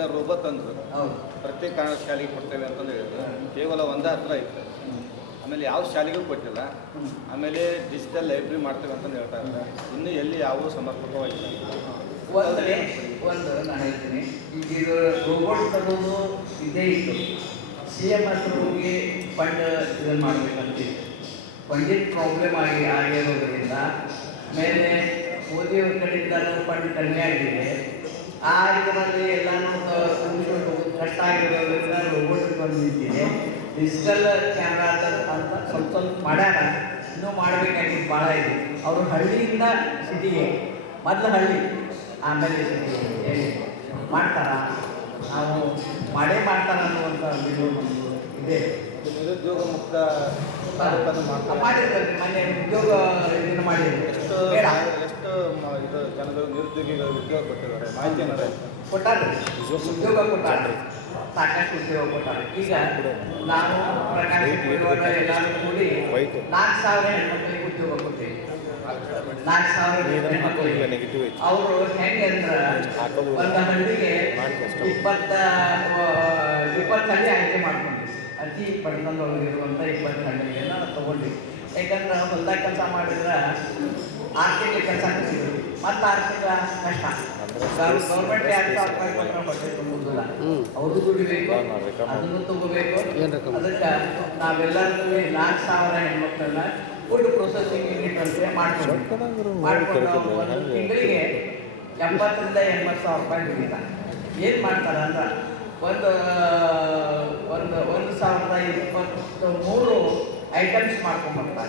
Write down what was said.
ಈಗ ರೋಬೋಟ್ ಅಂದರು ಹೌದು. ಪ್ರತಿ ಕನ್ನಡ ಶಾಲೆಗೆ ಕೊಡ್ತೇವೆ ಅಂತಂದು ಹೇಳಿದ್ರು. ಕೇವಲ ಒಂದೇ ಹತ್ರ ಇತ್ತು. ಆಮೇಲೆ ಯಾವ ಶಾಲೆಗೂ ಕೊಟ್ಟಿಲ್ಲ. ಆಮೇಲೆ ಡಿಜಿಟಲ್ ಲೈಬ್ರರಿ ಮಾಡ್ತೇವೆ ಅಂತಂದು ಹೇಳ್ತಾ ಇದ್ದಾರೆ. ಇನ್ನೂ ಎಲ್ಲಿ ಯಾವುದೂ ಸಮರ್ಪಕವಾಗಿಲ್ಲ. ಒಂದು ನಾನು ಹೇಳ್ತೀನಿ, ಈಗ ಇದು ರೋಬೋಟ್ ತಗೋದು ಇದೇ ಇತ್ತು. CM ಹತ್ರ ಹೋಗಿ ಫಂಡ್ ಇದನ್ನು ಮಾಡಬೇಕಂತಿತ್ತು. ಫಂಡಿನ ಪ್ರಾಬ್ಲಮ್ ಆಗಿರೋದ್ರಿಂದ ಮೇಲೆ ಮೋದಿಯವ್ರ ಕಡೆಯಿಂದ ಫಂಡ್ ಕಡಿಮೆ ಆಗಿದೆ. ಆ ಇದರಲ್ಲಿ ಎಲ್ಲನೂ ತುಂಬಿಕೊಂಡು ಹೋಗೋದು ಕಷ್ಟ ಆಗಿರೋದ್ರಿಂದ ರೋಬೋಟ್ ಬಂದು ನಿಂತಿದೆ. ಡಿಜಿಟಲ್ ಕ್ಯಾಮ್ರಾ ಅಂತ ಸ್ವಲ್ಪ ಮಾಡ್ಯಾರ, ಇನ್ನೂ ಮಾಡಬೇಕಾಗಿದ್ದು ಭಾಳ ಇದೆ. ಅವರು ಹಳ್ಳಿಯಿಂದ ಸಿಟಿಗೆ, ಮೊದಲು ಹಳ್ಳಿ ಆಮೇಲೆ ಸಿಟಿಗೆ ಹೇಳಿ ಮಾಡ್ತಾರ, ನಾವು ಮಾಡ್ತಾರ ಅನ್ನುವಂಥ ಇದು ಇದೆ. ನಿರುದ್ಯೋಗ ಮುಕ್ತ ಮಾಡಿರ್ತಾರೆ, ಮೊನ್ನೆ ಉದ್ಯೋಗ ಇದನ್ನು ಮಾಡಿದ್ರು. ಎಷ್ಟು ಇದು ಜನಗಳು ನಿರುದ್ಯೋಗಿಗಳು ಉದ್ಯೋಗ ಕೊಟ್ಟಿದ್ದಾರೆ ಮಾಹಿತಿ ಏನಾರ ಕೊಟ್ಟಾರೆ, ಉದ್ಯೋಗ ಕೊಟ್ಟಾರೆ, ಸಾಕಷ್ಟು ಉದ್ಯೋಗ ಕೊಟ್ಟಾರೆ. ಈಗ ನಾನು ಪ್ರಕಾಶ್ ಎಲ್ಲರೂ ಕೂಡಿ 4,000 ಹೆಣ್ಮಕ್ಳಿಗೆ ಉದ್ಯೋಗ ಕೊಟ್ಟೇವೆ. 4,000 ಹೆಣ್ಮಕ್ಳಿಗೆ ಅವರು ಹೆಂಗೆ ಅಂದ್ರೆ ಒಂದು ಹಳ್ಳಿಗೆ 20 ಹಳ್ಳಿ ಆಯ್ಕೆ ಮಾಡ್ಕೊಂಡಿದ್ವಿ. ಅತಿ ಪಟ್ಟಣದೊಳಗಿರುವಂಥ 20 ಹಳ್ಳಿಯನ್ನು ತೊಗೊಂಡ್ವಿ. ಯಾಕಂದ್ರೆ ಹೊಲ್ದಾಗ ಕೆಲಸ ಮಾಡಿದ್ರೆ 6 ತಿಂಗಳು ಕೆಲಸ ಕೊಟ್ಟಿದ್ರು, ಮತ್ತು 6 ತಿಂಗಳ ಕಷ್ಟ. ಗೌರ್ಮೆಂಟ್ 2,000 ರೂಪಾಯಿ ಕೊಟ್ಟರೆ ಬಟ್ಟೆ ತುಂಬುವುದಿಲ್ಲ, ಅವರು ದುಡಿಬೇಕು, ಅದನ್ನು ತಗೋಬೇಕು. ಅದಕ್ಕೆ ನಾವೆಲ್ಲರೂ 4,000 ಹೆಣ್ಮಕ್ಳನ್ನ ಫುಡ್ ಪ್ರೊಸೆಸಿಂಗ್ ಯೂನಿಟ್ ಅಂತ ಮಾಡ್ಕೊಂಡು ಅವರು ಒಂದು ತಿಂಗಳಿಗೆ 70,000 ರಿಂದ 80,000 ರೂಪಾಯಿ ದುಡಿತಾರೆ. ಏನು ಮಾಡ್ತಾರೆ ಅಂದ್ರೆ 1,023 ಐಟಮ್ಸ್ ಮಾಡ್ಕೊಂಡ್ಬರ್ತಾರೆ.